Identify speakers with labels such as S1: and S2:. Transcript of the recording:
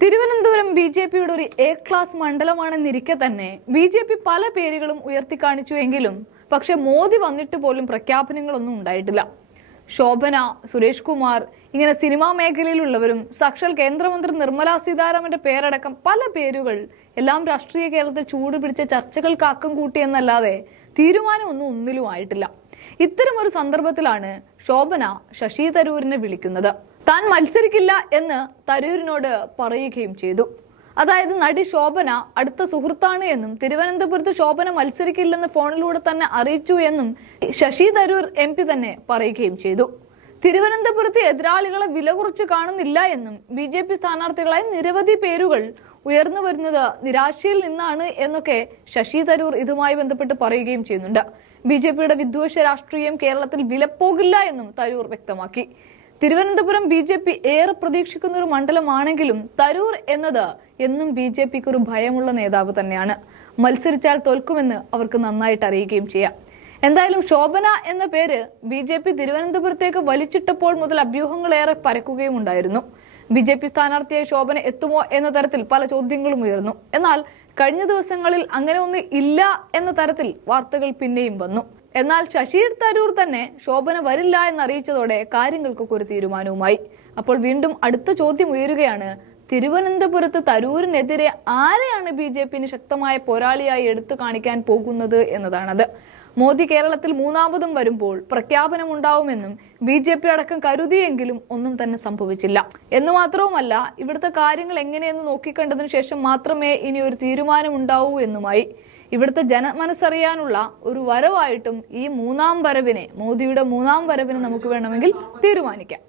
S1: Thiruvananthapuram B J പിയുടെ ഒരു A class മണ്ഡലമാണെന്നിരിക്കെ തന്നെ ബി ജെ പി പല പേരുകളും ഉയർത്തിക്കാണിച്ചുവെങ്കിലും പക്ഷെ മോദി വന്നിട്ട് പോലും പ്രഖ്യാപനങ്ങളൊന്നും ഉണ്ടായിട്ടില്ല. ശോഭന സുരേഷ് കുമാർ ഇങ്ങനെ സിനിമാ മേഖലയിലുള്ളവരും സാക്ഷാൽ കേന്ദ്രമന്ത്രി നിർമ്മലാ സീതാരാമന്റെ പേരടക്കം പല പേരുകൾ എല്ലാം രാഷ്ട്രീയ കേരളത്തിൽ ചൂടുപിടിച്ച ചർച്ചകൾക്ക് ആക്കം കൂട്ടിയെന്നല്ലാതെ തീരുമാനമൊന്നും ഒന്നിലും ആയിട്ടില്ല. ഒരു സന്ദർഭത്തിലാണ് ശോഭന ശശി തരൂരിനെ വിളിക്കുന്നത്. താൻ മത്സരിക്കില്ല എന്ന് തരൂരിനോട് പറയുകയും ചെയ്തു. അതായത് നടി ശോഭന അടുത്ത സുഹൃത്താണ് എന്നും തിരുവനന്തപുരത്ത് ശോഭന മത്സരിക്കില്ലെന്ന് ഫോണിലൂടെ തന്നെ അറിയിച്ചു എന്നും ശശി തരൂർ എം പി തന്നെ പറയുകയും ചെയ്തു. തിരുവനന്തപുരത്ത് എതിരാളികളെ വില കുറച്ച് കാണുന്നില്ല എന്നും ബി ജെ പി സ്ഥാനാർത്ഥികളായി നിരവധി പേരുകൾ ഉയർന്നു വരുന്നത് നിരാശയിൽ നിന്നാണ് എന്നൊക്കെ ശശി തരൂർ ഇതുമായി ബന്ധപ്പെട്ട് പറയുകയും ചെയ്യുന്നുണ്ട്. ബി ജെ പിയുടെ വിദ്വേഷ രാഷ്ട്രീയം കേരളത്തിൽ വിലപ്പോകില്ല എന്നും തരൂർ വ്യക്തമാക്കി. തിരുവനന്തപുരം ബി ജെ പി ഏറെ പ്രതീക്ഷിക്കുന്ന ഒരു മണ്ഡലമാണെങ്കിലും തരൂർ എന്നത് എന്നും ബി ജെ പിക്ക് ഒരു ഭയമുള്ള നേതാവ് തന്നെയാണ്. മത്സരിച്ചാൽ തോൽക്കുമെന്ന് അവർക്ക് നന്നായിട്ട് അറിയുകയും ചെയ്യാം. എന്തായാലും ശോഭന എന്ന പേര് ബി ജെ പി തിരുവനന്തപുരത്തേക്ക് വലിച്ചിട്ടപ്പോൾ മുതൽ അഭ്യൂഹങ്ങളേറെ പരക്കുകയും ഉണ്ടായിരുന്നു. ബി ജെ പി സ്ഥാനാർത്ഥിയായി ശോഭന എത്തുമോ എന്ന തരത്തിൽ പല ചോദ്യങ്ങളും ഉയർന്നു. എന്നാൽ കഴിഞ്ഞ ദിവസങ്ങളിൽ അങ്ങനെ ഒന്ന് ഇല്ല എന്ന തരത്തിൽ വാർത്തകൾ പിന്നെയും വന്നു. എന്നാൽ ശശീർ തരൂർ തന്നെ ശോഭന വരില്ല എന്നറിയിച്ചതോടെ കാര്യങ്ങൾക്കൊക്കെ ഒരു തീരുമാനവുമായി. അപ്പോൾ വീണ്ടും അടുത്ത ചോദ്യം ഉയരുകയാണ് തിരുവനന്തപുരത്ത് തരൂരിനെതിരെ ആരെയാണ് ബി ജെ പിന് ശക്തമായ പോരാളിയായി എടുത്തു കാണിക്കാൻ പോകുന്നത് എന്നതാണത്. മോദി കേരളത്തിൽ മൂന്നാമതും വരുമ്പോൾ പ്രഖ്യാപനമുണ്ടാവുമെന്നും ബി ജെ പി അടക്കം കരുതിയെങ്കിലും ഒന്നും തന്നെ സംഭവിച്ചില്ല. എന്ന് മാത്രവുമല്ല ഇവിടുത്തെ കാര്യങ്ങൾ എങ്ങനെയെന്ന് നോക്കിക്കണ്ടതിനു ശേഷം മാത്രമേ ഇനി ഒരു തീരുമാനം ഉണ്ടാവൂ എന്നുമായി. ഇവിടുത്തെ ജനമനസ്സറിയാനുള്ള ഒരു വരവായിട്ടും ഈ മൂന്നാം വരവിനെ മോദിയുടെ മൂന്നാം വരവിനെ നമുക്ക് വേണമെങ്കിൽ തീരുമാനിക്കാം.